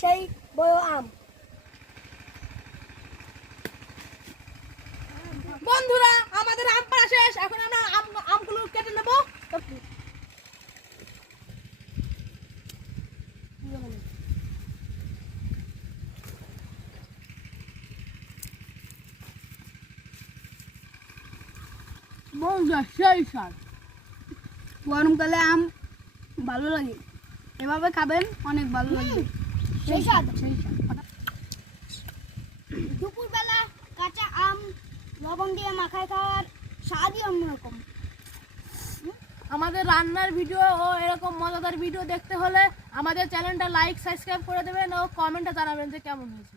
সেই বড় আম। বন্ধুরা আমাদের আম পাড়া শেষ, এখন আমরা আমগুলো কেটে নেব। বন্ধুরা সেই স্বাদ, গরমকালে আম ভালো লাগে, এভাবে খাবেন অনেক ভালো লাগবে। সেই স্বাদ, সেই স্বাদ। দুপুরবেলা কাঁচা আম লবণ দিয়ে মাখায় খাওয়ার স্বাদই অন্যরকম। আমাদের রান্নার ভিডিও ও এরকম মজাদার ভিডিও দেখতে হলে আমাদের চ্যানেলটা লাইক সাবস্ক্রাইব করে দেবেন ও কমেন্টে জানাবেন যে কেমন হয়েছে।